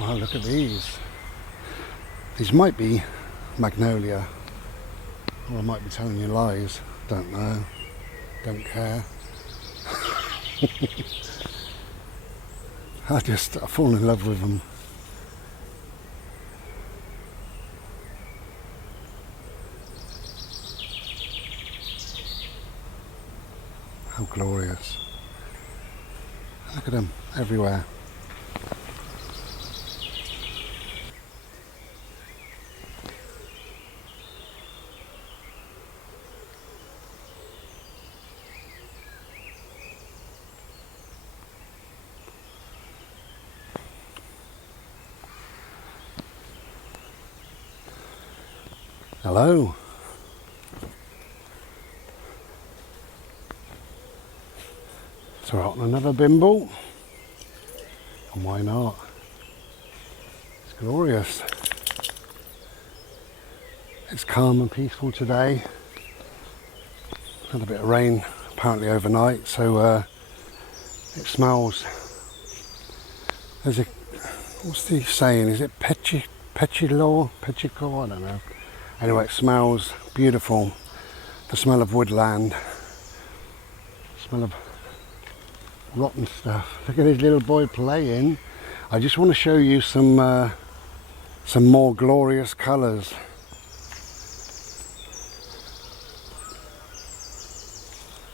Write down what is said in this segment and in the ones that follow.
Wow, look at these. These might be magnolia, or I might be telling you lies. Don't know. Don't care. I fall in love with them. How glorious. Look at them everywhere. Hello. So we're out on another bimble. And why not? It's glorious. It's calm and peaceful today. Had a bit of rain apparently overnight, so it smells. What's the saying? Is it pechilaw? I don't know. Anyway, it smells beautiful. The smell of woodland. Smell of rotten stuff. Look at this little boy playing. I just want to show you some more glorious colours.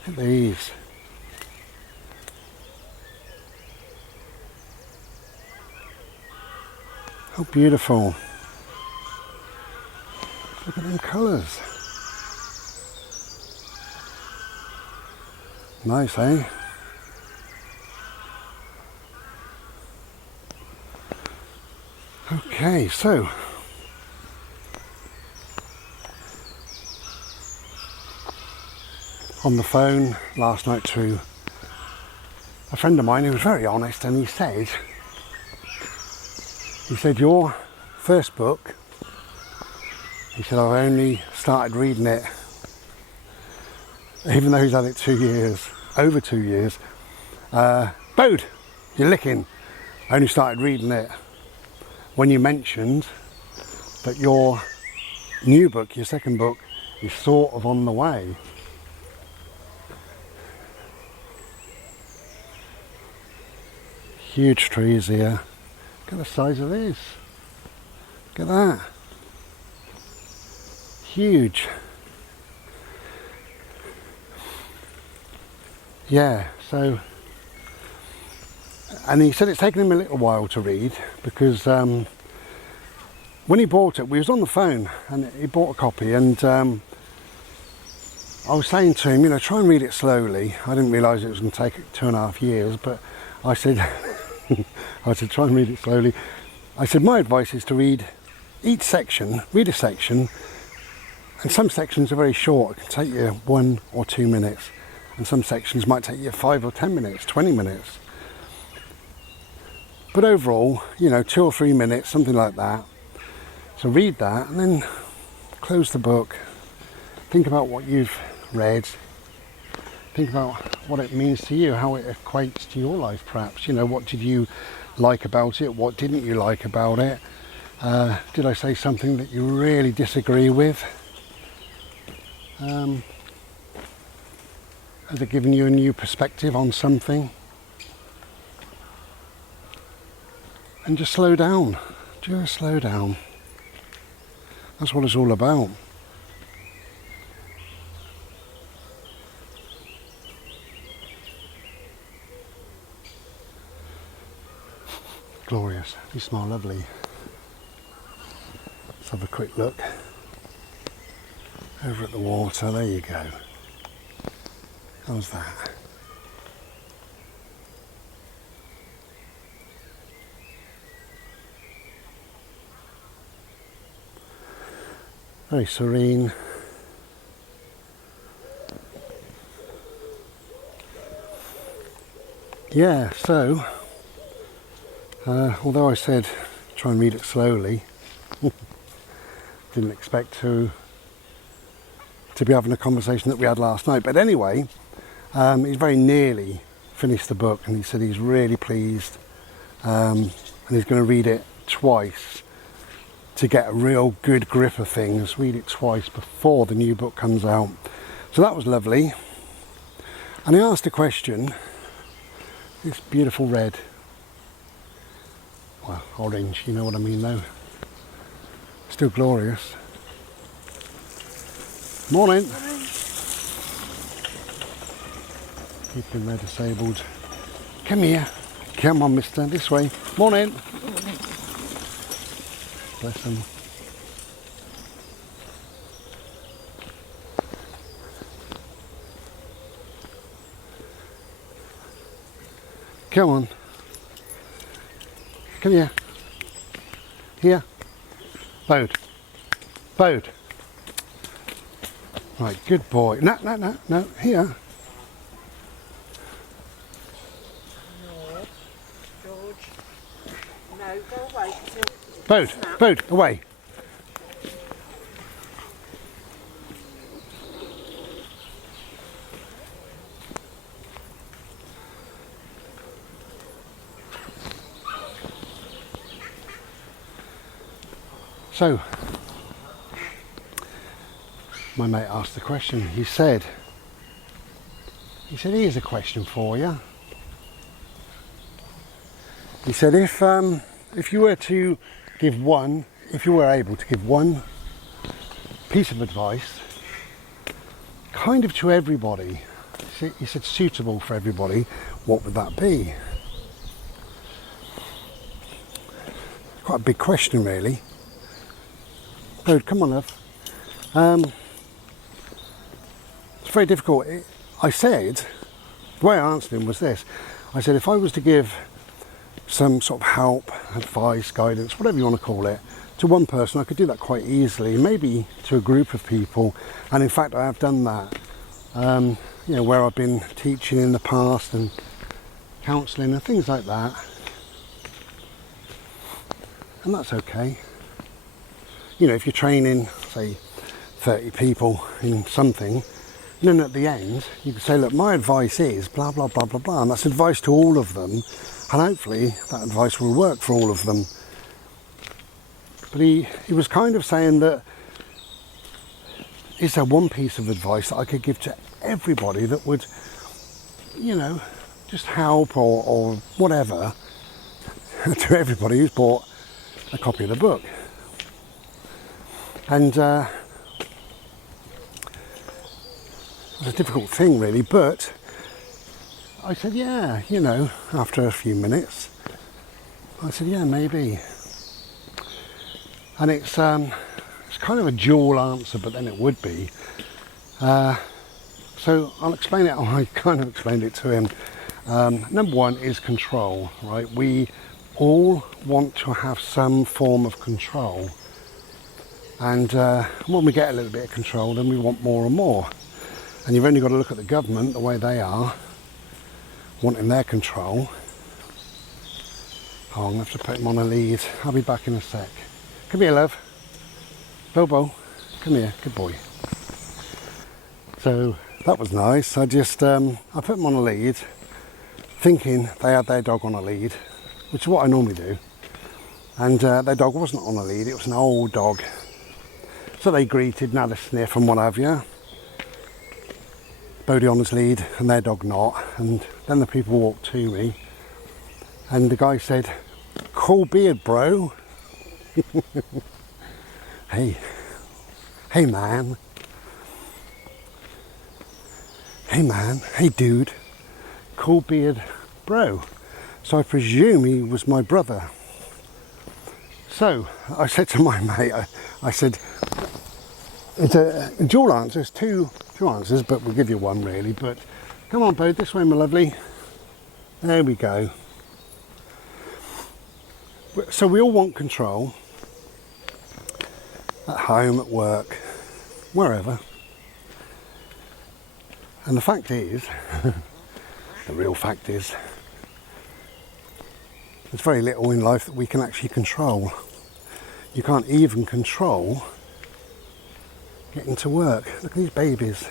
Look at these. How beautiful. Look at them colours. Nice, eh? Okay, so on the phone last night to a friend of mine who was very honest, and he said your first book, he said, I've only started reading it, even though he's had it 2 years, over 2 years. Bode, you're licking. I only started reading it when you mentioned that your new book, your second book, is sort of on the way. Huge trees here. Look at the size of this. Look at that. Huge. Yeah, so, and he said it's taken him a little while to read because when he bought it, we was on the phone and he bought a copy, and I was saying to him, try and read it slowly. I didn't realise it was going to take 2.5 years, but I said, try and read it slowly. I said, my advice is to read each section, read a section, and some sections are very short. It can take you 1 or 2 minutes, and some sections might take you 5 or 10 minutes, 20 minutes. But overall, 2 or 3 minutes, something like that. So read that and then close the book. Think about what you've read. Think about what it means to you, how it equates to your life perhaps. What did you like about it? What didn't you like about it? Did I say something that you really disagree with? Has it given you a new perspective on something? And just slow down. Just slow down. That's what it's all about. Glorious. You smell lovely. Let's have a quick look. Over at the water, there you go. How's that? Very serene. Yeah, so although I said try and read it slowly, didn't expect to be having a conversation that we had last night. But anyway, he's very nearly finished the book, and he said he's really pleased, and he's going to read it twice to get a real good grip of things. Read it twice before the new book comes out. So that was lovely. And I asked a question. This beautiful red. Well, orange, you know what I mean though. Still glorious. Morning. Keeping they're disabled. Come here. Come on, mister. This way. Morning. Bless them. Come on. Come here. Here. Bode. Bode. Right, good boy. No, no, no, no. Here. No, George. No, go away. Bode. Bode. Away. So, my mate asked the question. He said, here's a question for you. He said, if you were to give one, if you were able to give one piece of advice, kind of to everybody, he said suitable for everybody, what would that be? Quite a big question, really. Oh, come on, love. It's very difficult. I said, the way I answered him was this. I said, if I was to give some sort of help, advice, guidance, whatever you want to call it, to one person, I could do that quite easily, maybe to a group of people. And in fact, I have done that, you know, where I've been teaching in the past and counselling and things like that. And that's okay. You know, if you're training, say, 30 people in something, and then at the end, you can say, look, my advice is blah, blah, blah, blah, blah. And that's advice to all of them. And hopefully that advice will work for all of them. But he was kind of saying that, is there one piece of advice that I could give to everybody that would, you know, just help or whatever to everybody who's bought a copy of the book? And it's a difficult thing really, but I said, yeah, you know, after a few minutes, I said, yeah, maybe. And it's kind of a dual answer, but then it would be. So I'll explain it, I kind of explained it to him. Number one is control, right? We all want to have some form of control. And when we get a little bit of control, then we want more and more. And you've only got to look at the government, the way they are, wanting their control. Oh, I'm going to have to put him on a lead. I'll be back in a sec. Come here, love. Bobo, come here, good boy. So that was nice. I put them on a lead, thinking they had their dog on a lead, which is what I normally do. And their dog wasn't on a lead, it was an old dog. So they greeted, and had a sniff and what have you. Bodie on his lead and their dog not. And then the people walked to me and the guy said, cool beard, bro. Hey man. Hey man, hey dude. Cool beard, bro. So I presume he was my brother. So I said to my mate, I said, it's a dual answer, it's two answers, but we'll give you one really. But come on, Bo, this way, my lovely. There we go. So we all want control, at home, at work, wherever. And the fact is, the real fact is, there's very little in life that we can actually control. You can't even control getting to work. Look at these babies.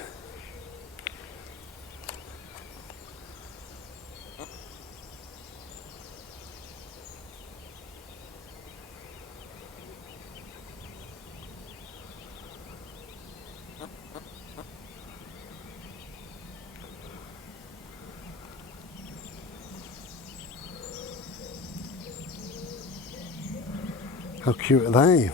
How cute are they?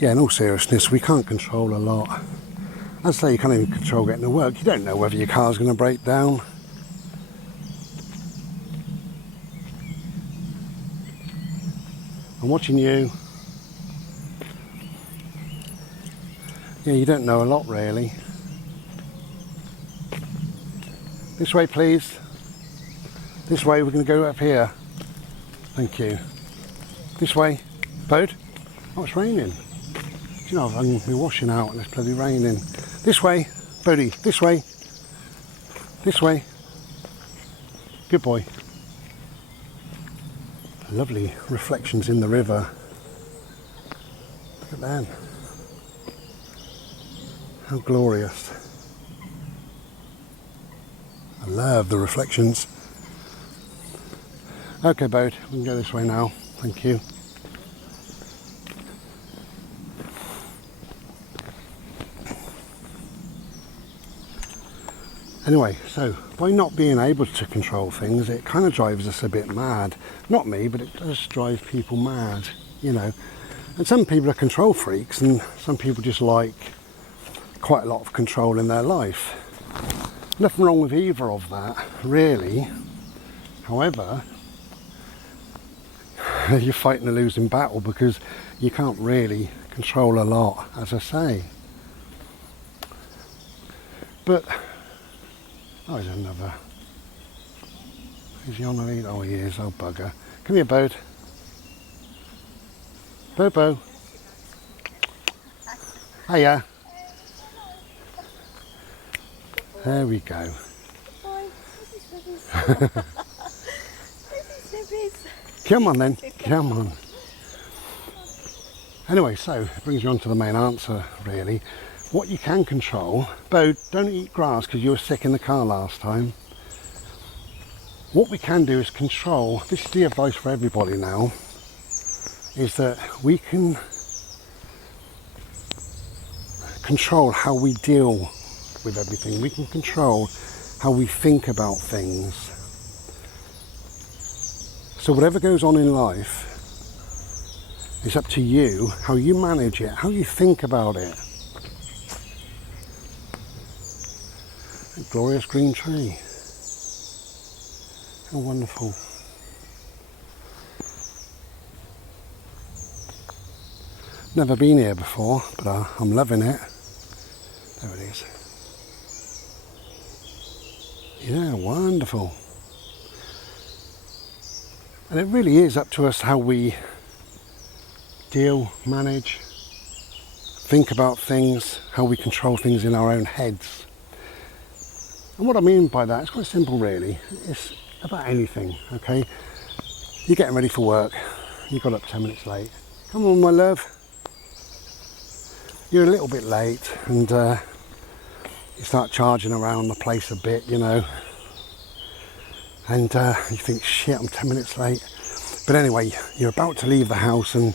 Yeah, in all seriousness, we can't control a lot. I'd say you can't even control getting to work. You don't know whether your car's going to break down. I'm watching you. Yeah, you don't know a lot really. This way, please. This way, we're going to go up here. Thank you. This way. Boat? Oh, it's raining. Do you know, I'm going to be washing out and it's bloody raining. This way, Bodie, this way. This way. Good boy. Lovely reflections in the river. Look at that. How glorious. I love the reflections. Okay, boat, we can go this way now. Thank you. Anyway, so by not being able to control things, it kind of drives us a bit mad. Not me, but it does drive people mad, you know. And some people are control freaks, and some people just like quite a lot of control in their life. Nothing wrong with either of that, really. However, you're fighting a losing battle because you can't really control a lot, as I say. But oh, there's another. Is he on the lead? Oh, he is. Oh, bugger. Come here, Bode. Bobo. Hiya. There we go. Come on then. Come on. Anyway, so it brings you on to the main answer, really. What you can control, Bo, don't eat grass because you were sick in the car last time. What we can do is control, this is the advice for everybody now, is that we can control how we deal with everything. We can control how we think about things. So whatever goes on in life, it's up to you, how you manage it, how you think about it. A glorious green tree. How wonderful. Never been here before, but I'm loving it. There it is. Yeah, wonderful. And it really is up to us how we deal, manage, think about things, how we control things in our own heads. And what I mean by that, it's quite simple really. It's about anything, okay? You're getting ready for work. You got up 10 minutes late. Come on, my love. You're a little bit late and you start charging around the place a bit, you know. And you think, shit, I'm 10 minutes late. But anyway, you're about to leave the house and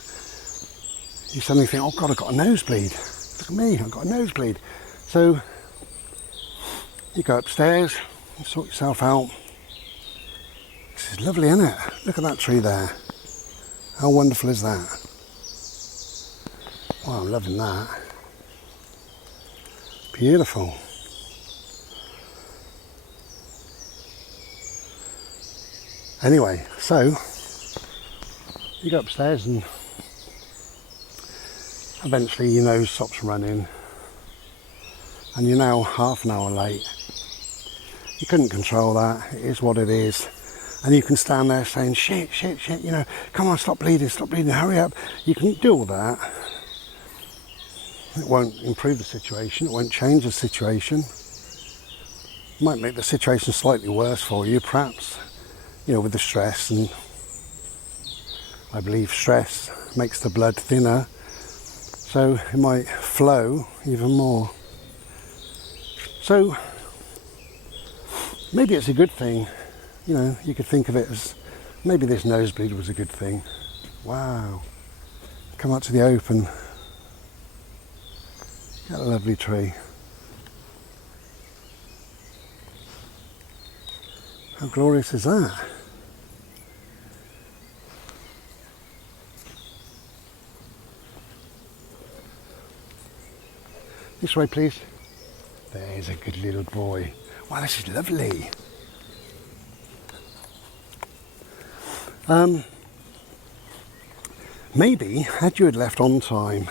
you suddenly think, oh God, I've got a nosebleed. Look at me, I've got a nosebleed. So you go upstairs, you sort yourself out. This is lovely, isn't it? Look at that tree there. How wonderful is that? Wow, I'm loving that. Beautiful. Anyway, so you go upstairs and eventually your nose stops running and you're now half an hour late. You couldn't control that, it is what it is. And you can stand there saying, shit, you know, come on, stop bleeding, hurry up. You can do all that. It won't improve the situation, it won't change the situation. It might make the situation slightly worse for you, perhaps, you know, with the stress. And I believe stress makes the blood thinner, so it might flow even more. So maybe it's a good thing. You know, you could think of it as maybe this nosebleed was a good thing. Wow. Come out to the open. That lovely tree. How glorious is that? This way, please. There's a good little boy. Wow, this is lovely. Maybe, had you had left on time,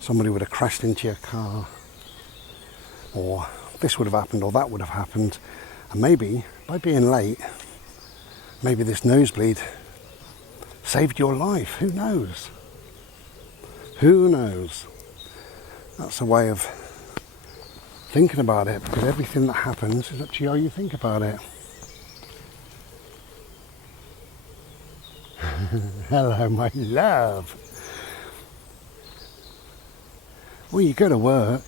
somebody would have crashed into your car, or this would have happened, or that would have happened, and maybe, by being late, maybe this nosebleed saved your life. Who knows? Who knows? That's a way of thinking about it, because everything that happens is up to you how you think about it. Hello, my love. Well, you go to work,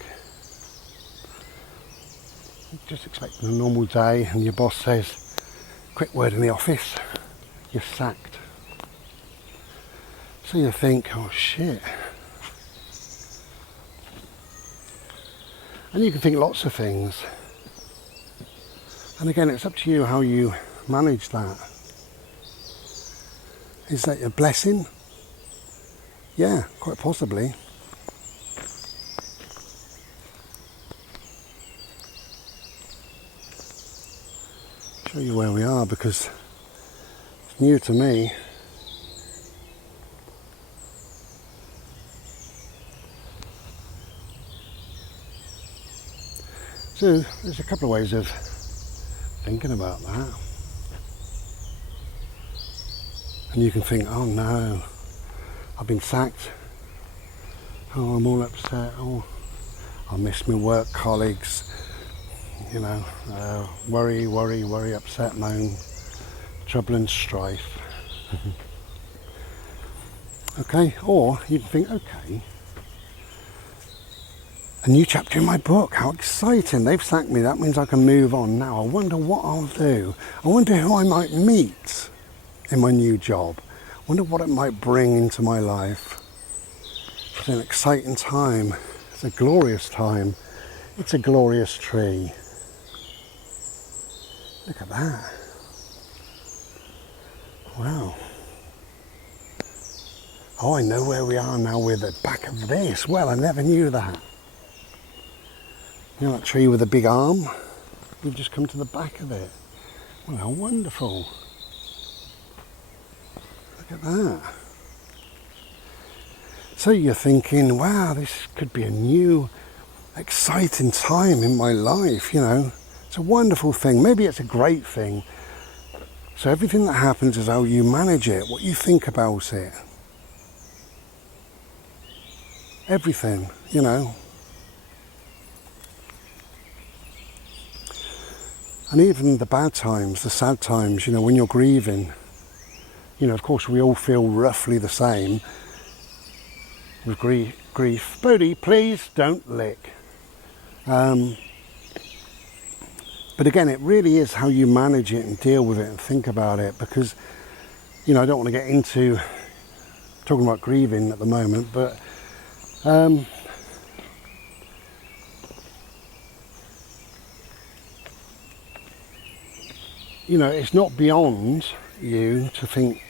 just expecting a normal day, and your boss says, quick word in the office, you're sacked. So you think, oh shit. And you can think lots of things. And again, it's up to you how you manage that. Is that a blessing? Yeah, quite possibly. Show you where we are, because it's new to me. So there's a couple of ways of thinking about that. And you can think, oh no, I've been sacked. Oh, I'm all upset. Oh, I miss my work colleagues. You know, worry, upset, moan, trouble and strife. Okay, or you can think, okay, a new chapter in my book, how exciting, they've sacked me, that means I can move on now. I wonder what I'll do. I wonder who I might meet in my new job. I wonder what it might bring into my life. It's an exciting time. It's a glorious time. It's a glorious tree. Look at that. Wow. Oh, I know where we are now. We're at the back of this. Well, I never knew that. You know that tree with a big arm? We've just come to the back of it. Well, how wonderful. Look at that. So you're thinking, wow, this could be a new, exciting time in my life, you know. It's a wonderful thing. Maybe it's a great thing. So everything that happens is how you manage it, what you think about it. Everything, you know. And even the bad times, the sad times, you know, when you're grieving, you know, of course we all feel roughly the same with grief. Bodhi, please don't lick. But again, it really is how you manage it and deal with it and think about it, because, you know, I don't want to get into talking about grieving at the moment, but you know, it's not beyond you to think,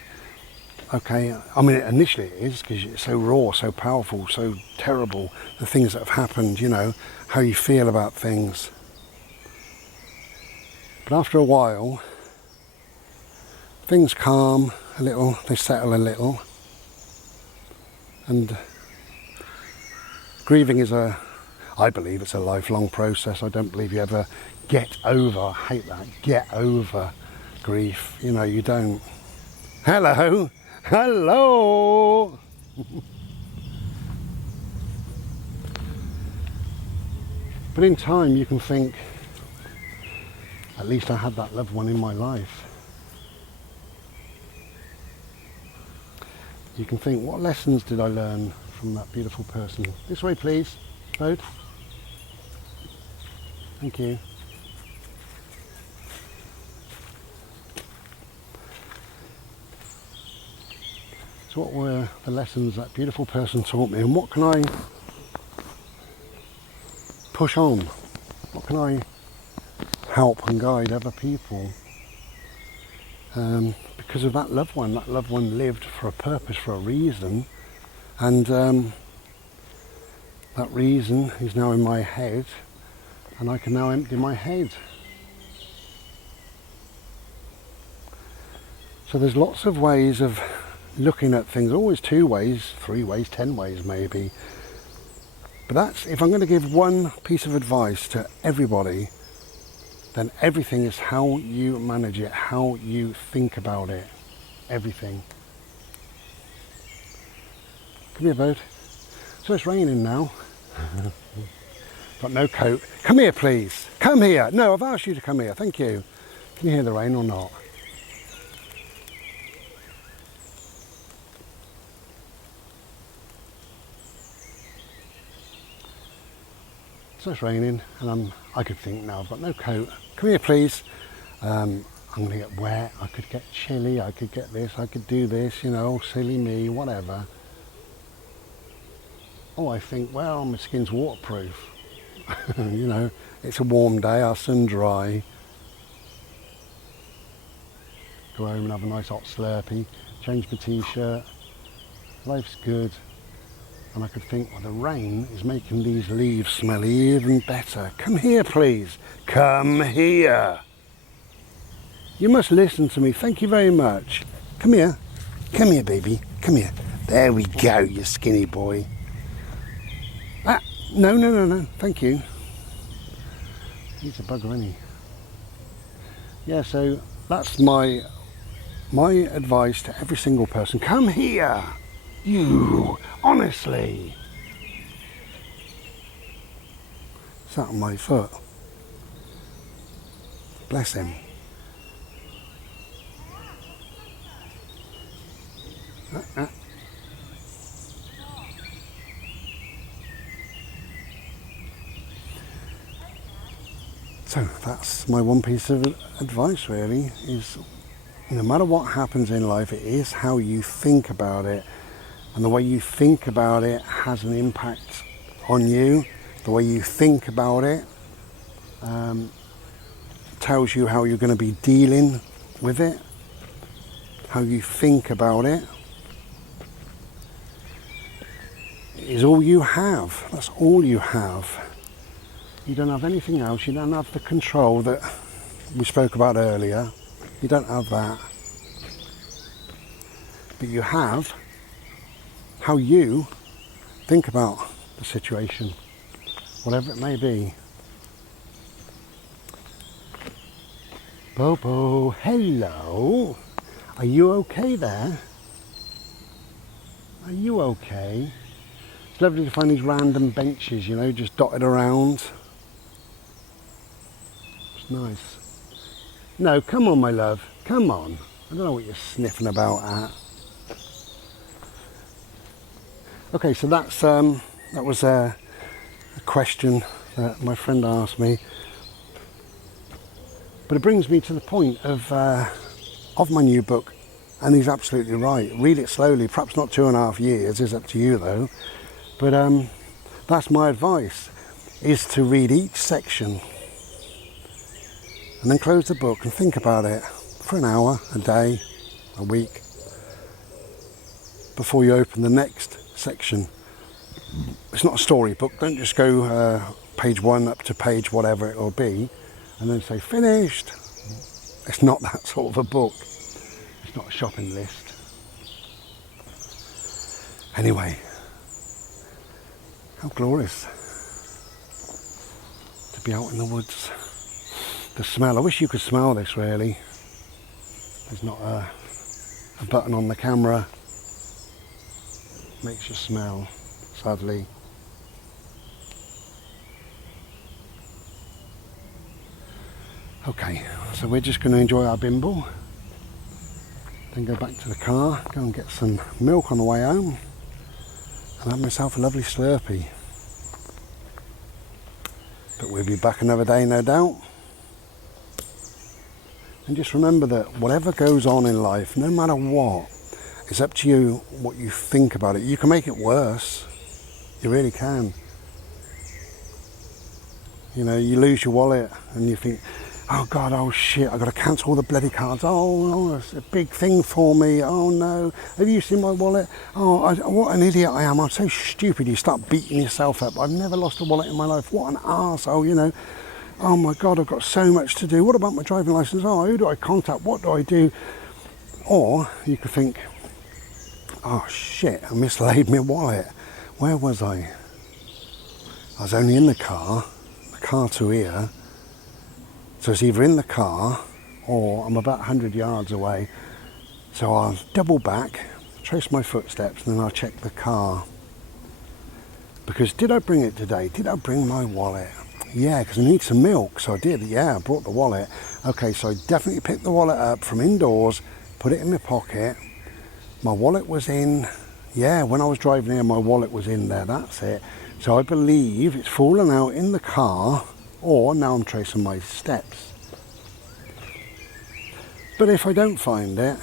okay, I mean, initially it is, because it's so raw, so powerful, so terrible, the things that have happened, you know, how you feel about things. But after a while, things calm a little, they settle a little. And grieving is I believe it's a lifelong process. I don't believe you ever get over, I hate that, get over grief. You know, you don't. Hello, hello. But in time you can think, at least I had that loved one in my life. You can think, what lessons did I learn from that beautiful person? This way, please, Bode. Thank you. So what were the lessons that beautiful person taught me, and what can I push on? What can I help and guide other people? Because of that loved one. That loved one lived for a purpose, for a reason, and that reason is now in my head, and I can now empty my head. So there's lots of ways of looking at things, always 2 ways, 3 ways, 10 ways maybe. But that's, if I'm going to give one piece of advice to everybody, then everything is how you manage it, how you think about it, everything. Come here, bird. So it's raining now. Got no coat. Come here, please. Come here. No, I've asked you to come here. Thank you. Can you hear the rain or not? So it's raining, and I could think now, I've got no coat. Come here, please. I'm going to get wet, I could get chilly, I could get this, I could do this, you know, silly me, whatever. Oh, I think, well, my skin's waterproof. You know, it's a warm day, our sun dry. Go home and have a nice hot Slurpee, change my t-shirt. Life's good. And I could think, well, the rain is making these leaves smell even better. Come here, please. Come here. You must listen to me. Thank you very much. Come here. Come here, baby. Come here. There we go, you skinny boy. Ah, no. Thank you. He's a bugger, isn't he? Yeah, so that's my advice to every single person. Come here. You, honestly. Sat on my foot. Bless him. So that's my one piece of advice really, is no matter what happens in life, it is how you think about it. And the way you think about it has an impact on you. The way you think about it tells you how you're going to be dealing with it. How you think about it is all you have. That's all you have. You don't have anything else. You don't have the control that we spoke about earlier. You don't have that. But you have how you think about the situation, whatever it may be. Bobo, hello. Are you okay there? Are you okay? It's lovely to find these random benches, you know, just dotted around. It's nice. No, come on, my love. Come on. I don't know what you're sniffing about at. Okay, so that was a question that my friend asked me, but it brings me to the point of my new book, and he's absolutely right. Read it slowly, perhaps not 2.5 years, it's up to you though, but that's my advice, is to read each section and then close the book and think about it for an hour, a day, a week, before you open the next section. It's not a storybook. Don't just go page 1 up to page whatever it will be and then say finished. It's not that sort of a book. It's not a shopping list. Anyway, how glorious to be out in the woods. The smell, I wish you could smell this really. There's not a button on the camera. Makes you smell, sadly. Okay, so we're just going to enjoy our bimble, then go back to the car, go and get some milk on the way home, and have myself a lovely Slurpee. But we'll be back another day, no doubt. And just remember that whatever goes on in life, no matter what, it's up to you what you think about it. You can make it worse. You really can. You know, you lose your wallet and you think, oh God, oh shit, I've got to cancel all the bloody cards. Oh no, it's a big thing for me. Oh no, have you seen my wallet? Oh, what an idiot I am. I'm so stupid. You start beating yourself up. I've never lost a wallet in my life. What an arsehole, you know. Oh my God, I've got so much to do. What about my driving license? Oh, who do I contact? What do I do? Or you could think, oh shit, I mislaid my wallet. Where was I? I was only in the car to here. So it's either in the car or I'm about 100 yards away. So I'll double back, trace my footsteps, and then I'll check the car. Because did I bring it today? Did I bring my wallet? Yeah, because I need some milk. So I did, yeah, I brought the wallet. Okay, so I definitely picked the wallet up from indoors, put it in my pocket. My wallet was in, yeah, when I was driving here, my wallet was in there, that's it. So I believe it's fallen out in the car, or now I'm tracing my steps. But if I don't find it,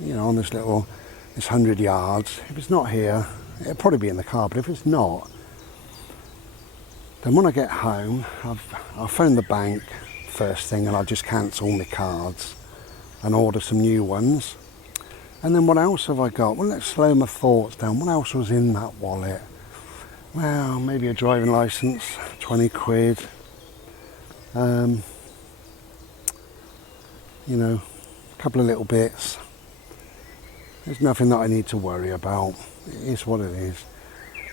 you know, on this 100 yards, if it's not here, it'll probably be in the car, but if it's not, then when I get home, I'll phone the bank first thing and I'll just cancel my cards and order some new ones. And then what else have I got? Well, let's slow my thoughts down. What else was in that wallet? Well, maybe a driving license, 20 quid. You know, a couple of little bits. There's nothing that I need to worry about. It is what it is.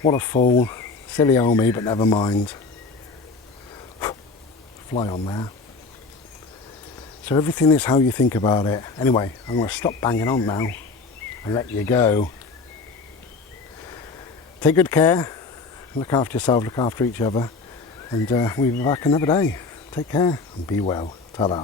What a fool. Silly old me, but never mind. Fly on there. So everything is how you think about it. Anyway, I'm going to stop banging on now and let you go. Take good care. Look after yourself, look after each other. And we'll be back another day. Take care and be well. Ta-da.